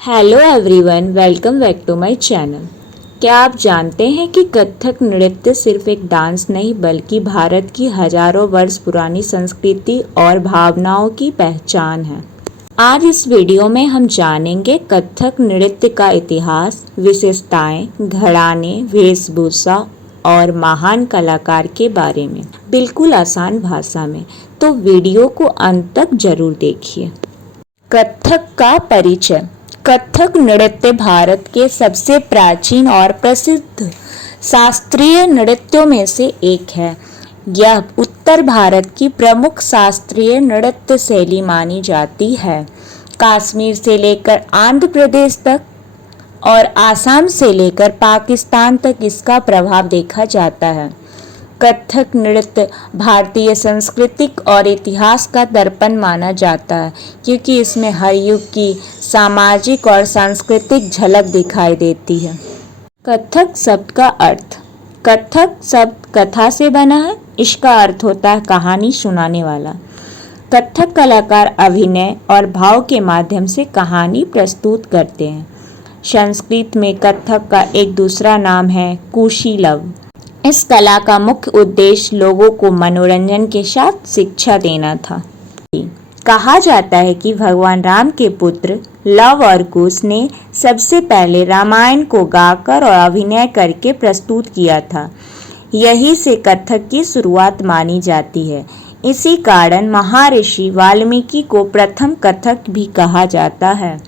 Hello everyone, welcome back to my channel. क्या आप जानते हैं कि कथक नृत्य सिर्फ एक डांस नहीं बल्कि भारत की हजारों वर्ष पुरानी संस्कृति और भावनाओं की पहचान है। आज इस वीडियो में हम जानेंगे कथक नृत्य का इतिहास, विशेषताएं, घराने, वेशभूषा और महान कलाकार के बारे में बिल्कुल आसान भाषा में, तो वीडियो को अंत तक जरूर देखिए। कथक का परिचय। कथक नृत्य भारत के सबसे प्राचीन और प्रसिद्ध शास्त्रीय नृत्यों में से एक है। यह उत्तर भारत की प्रमुख शास्त्रीय नृत्य शैली मानी जाती है। कश्मीर से लेकर आंध्र प्रदेश तक और आसाम से लेकर पाकिस्तान तक इसका प्रभाव देखा जाता है। कथक नृत्य भारतीय सांस्कृतिक और इतिहास का दर्पण माना जाता है, क्योंकि इसमें हर युग की सामाजिक और सांस्कृतिक झलक दिखाई देती है। कथक शब्द का अर्थ। कथक शब्द कथा से बना है। इसका अर्थ होता है कहानी सुनाने वाला। कथक कलाकार अभिनय और भाव के माध्यम से कहानी प्रस्तुत करते हैं। संस्कृत में कथक का एक दूसरा नाम है कुशीलव। इस कला का मुख्य उद्देश्य लोगों को मनोरंजन के साथ शिक्षा देना था। कहा जाता है कि भगवान राम के पुत्र लव और कुश ने सबसे पहले रामायण को गाकर और अभिनय करके प्रस्तुत किया था। यही से कथक की शुरुआत मानी जाती है। इसी कारण महर्षि वाल्मीकि को प्रथम कथक भी कहा जाता है।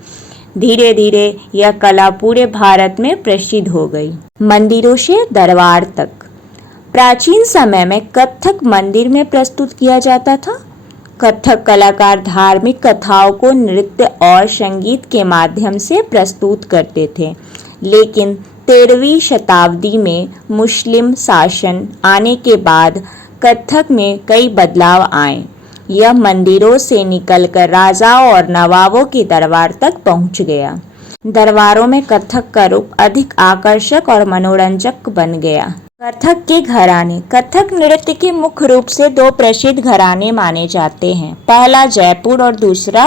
धीरे धीरे यह कला पूरे भारत में प्रसिद्ध हो गई। मंदिरों से दरबार तक। प्राचीन समय में कथक मंदिर में प्रस्तुत किया जाता था। कथक कलाकार धार्मिक कथाओं को नृत्य और संगीत के माध्यम से प्रस्तुत करते थे, लेकिन 13वीं शताब्दी में मुस्लिम शासन आने के बाद कथक में कई बदलाव आए। यह मंदिरों से निकलकर राजाओं और नवाबों के दरबार तक पहुंच गया। दरबारों में कथक का रूप अधिक आकर्षक और मनोरंजक बन गया। कथक के घराने। कथक नृत्य के मुख्य रूप से दो प्रसिद्ध घराने माने जाते हैं। पहला जयपुर और दूसरा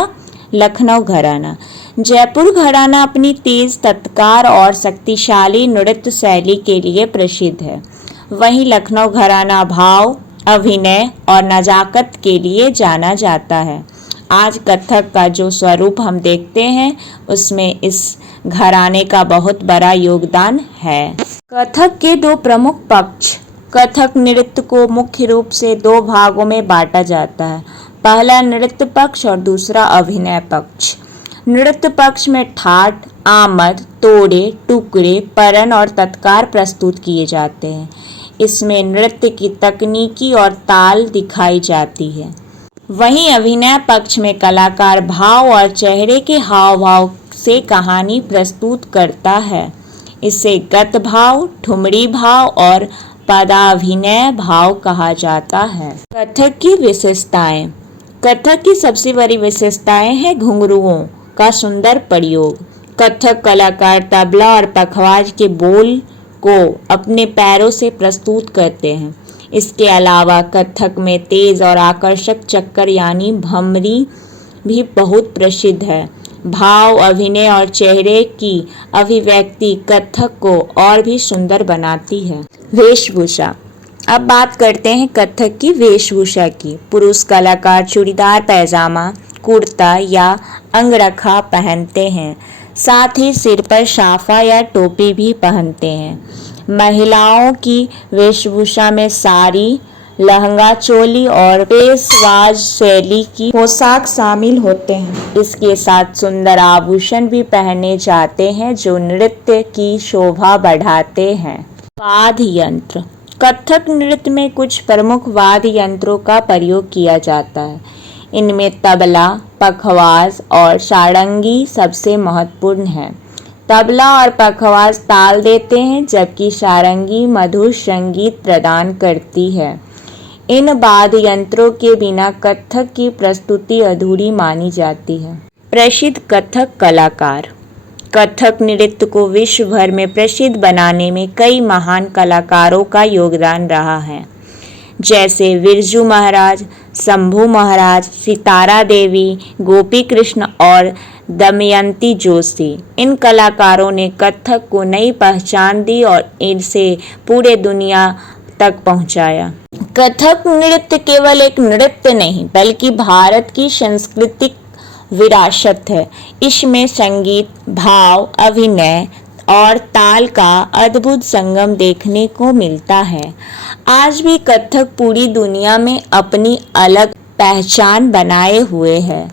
लखनऊ घराना। जयपुर घराना अपनी तेज, तत्कार और शक्तिशाली नृत्य शैली के लिए प्रसिद्ध है। वहीं लखनऊ घराना भाव, अभिनय और नजाकत के लिए जाना जाता है। आज कथक का जो स्वरूप हम देखते हैं, उसमें इस घराने का बहुत बड़ा योगदान है। कथक के दो प्रमुख पक्ष। कथक नृत्य को मुख्य रूप से दो भागों में बांटा जाता है। पहला नृत्य पक्ष और दूसरा अभिनय पक्ष। नृत्य पक्ष में ठाट, आमद, तोड़े, टुकड़े, परन और तत्कार प्रस्तुत किए जाते हैं। इसमें नृत्य की तकनीकी और ताल दिखाई जाती है। वहीं अभिनय पक्ष में कलाकार भाव और चेहरे के हाव भाव से कहानी प्रस्तुत करता है। इसे गत भाव, ठुमरी भाव और पदाभिनय भाव कहा जाता है। कथक की विशेषताएं। कथक की सबसे बड़ी विशेषताएं हैं घुंघरूओं का सुंदर प्रयोग। कथक कलाकार तबला और पखवाज के बोल को अपने पैरों से प्रस्तुत करते हैं। इसके अलावा कथक में तेज और आकर्षक चक्कर यानी भमरी भी बहुत प्रसिद्ध है। भाव, अभिनय और चेहरे की अभिव्यक्ति कथक को और भी सुंदर बनाती है। वेशभूषा। अब बात करते हैं कथक की वेशभूषा की। पुरुष कलाकार चूड़ीदार पैजामा, कुर्ता या अंगरखा पहनते हैं। साथ ही सिर पर साफा या टोपी भी पहनते हैं। महिलाओं की वेशभूषा में साड़ी, लहंगा, चोली और पेशवाज शैली की पोशाक शामिल होते हैं। इसके साथ सुंदर आभूषण भी पहने जाते हैं जो नृत्य की शोभा बढ़ाते हैं। वाद्य यंत्र। कथक नृत्य में कुछ प्रमुख वाद्य यंत्रों का प्रयोग किया जाता है। इनमें तबला, पखवाज और सारंगी सबसे महत्वपूर्ण है। तबला और पखवाज ताल देते हैं, जबकि सारंगी मधुर संगीत प्रदान करती है। इन वाद्य यंत्रों के बिना कथक की प्रस्तुति अधूरी मानी जाती है। प्रसिद्ध कथक कलाकार। कथक नृत्य को विश्व भर में प्रसिद्ध बनाने में कई महान कलाकारों का योगदान रहा है, जैसे बिरजू महाराज, शंभू महाराज, सितारा देवी, गोपी कृष्ण और दमयंती जोशी। इन कलाकारों ने कथक को नई पहचान दी और इसे पूरे दुनिया तक पहुंचाया। कथक नृत्य केवल एक नृत्य नहीं बल्कि भारत की सांस्कृतिक विरासत है। इसमें संगीत, भाव, अभिनय और ताल का अद्भुत संगम देखने को मिलता है। आज भी कथक पूरी दुनिया में अपनी अलग पहचान बनाए हुए है।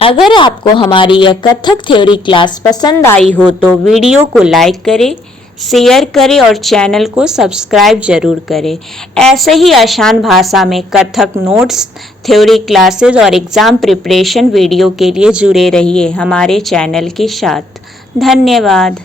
अगर आपको हमारी यह कथक थ्योरी क्लास पसंद आई हो तो वीडियो को लाइक करें, शेयर करें और चैनल को सब्सक्राइब जरूर करें। ऐसे ही आसान भाषा में कथक नोट्स, थ्योरी क्लासेस और एग्जाम प्रिपरेशन वीडियो के लिए जुड़े रहिए हमारे चैनल के साथ। धन्यवाद।